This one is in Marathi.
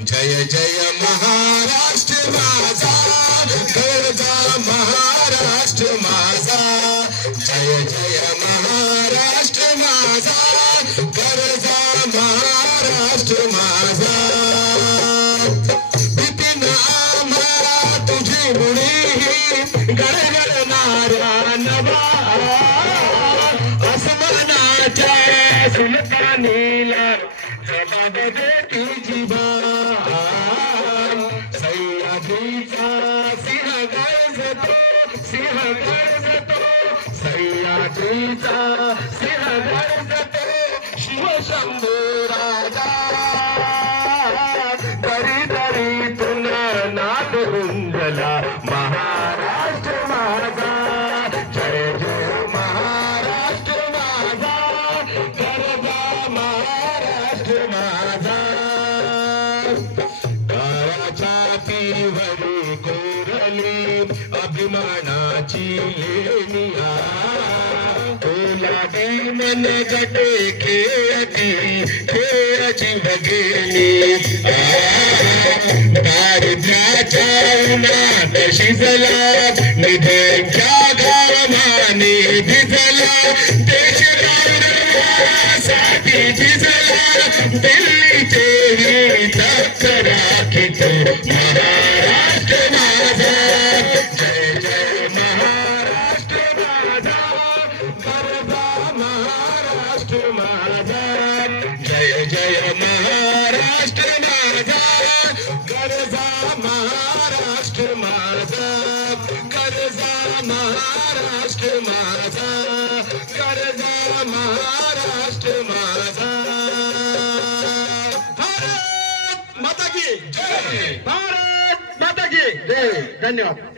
जय जय महाराष्ट्र माझा, गरजा महाराष्ट्र माझा, जय जय महाराष्ट्र माझा, गरजा महाराष्ट्र माझा. बिपिन आम्हाला तुझी मुळी गडगडणारा नभा, आसमानाच्या सुलतानीला जबाब देती जिभा. सह्याद्रीचा सिंह गर्जतो, सिंह गर्जतो, सह्याद्रीचा सिंह गर्जतो, शिवशंभू राजा. तरी तरी तुला नाद रुंजला महाराष्ट्र माझा, जय जय महाराष्ट्र माझा, गरजा महाराष्ट्र माझा. छातीवरी कोरली अभिमानाची लेनिया, कोलाटी मन गटे खेळती खेळची बघेली. दारिद्र्याच्या उन्हात शिजला, निधनच्या घामाने भिजला, देश गौरवासाठी झिजला, दिल्लीचे चक्रा कितो महाराष्ट्र माझा. जय जय महाराष्ट्र माझा, गरजा महाराष्ट्र माझा, जय जय महाराष्ट्र माझा, गरजा महाराष्ट्र माझा, गरजा महाराष्ट्र माझा, गरजा महाराष्ट्र माझा. भारत माता की जय, भारत माता की जय. धन्यवाद.